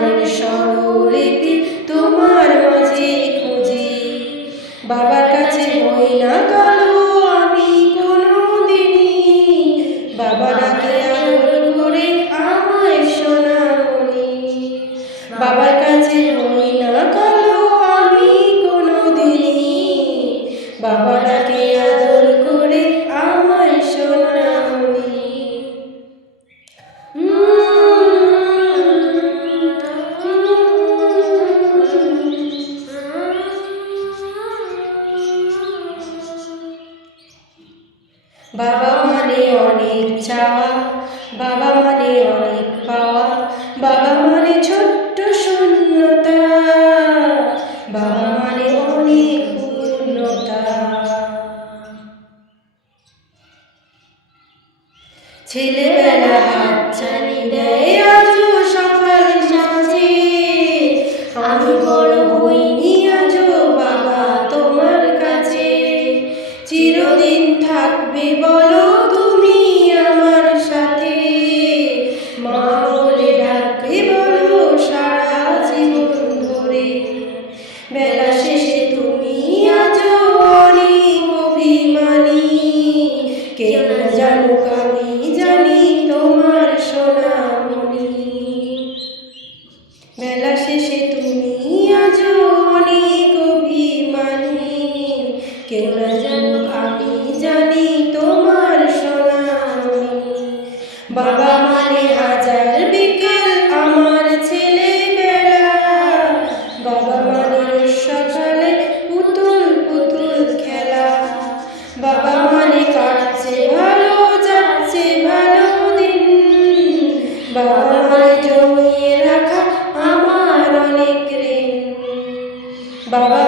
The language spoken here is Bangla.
গানের স্বরলিপি তোমার মাঝে খুঁজি। বাবার কাছে হই না কালো আমি কোনোদিনই, বাবা ডাকে আদর করে আমায় সোনামণি। বাবার কাছে হই না কালো আমি কোনোদিনই, বাবা ডাকে আদর করে আমায় সোনামণি। বাবা মানে অনেক চাওয়া, বাবা মানে অনেক পাওয়া, বাবা মানে ছোট্ট শূন্যতা, বাবা মানে অনেক পূর্ণতা। ছেলেবেলা হাতছানি দেয় আজও সকাল সাজে, আমি বড় হইনি আজও বাবা তোমার কাছে। চিরদিন থাকবে বলো তুমি আমার সাথে, মা বলে ডাকবে বলো সারা জীবন ধরে। বেলা শেষে তুমি আজও অনেক অভিমানী, কেউ না জানুক আমি জানি তোমার সোনামণি। বেলা শেষে তুমি আজও অনেক অভিমানী, কেউ না জানুক আমি জানি তোমার সোনামণি। বাবা মানে হাজার বিকেল আমার ছেলেবেলা, বাবা মানে সকালে পুতুল পুতুল খেলা, বাবা মানে কাটছে ভালো যাচ্ছে ভালো দিন, বাবা মানে জমিয়ে রাখা আমার অনেক ঋণ। বাবা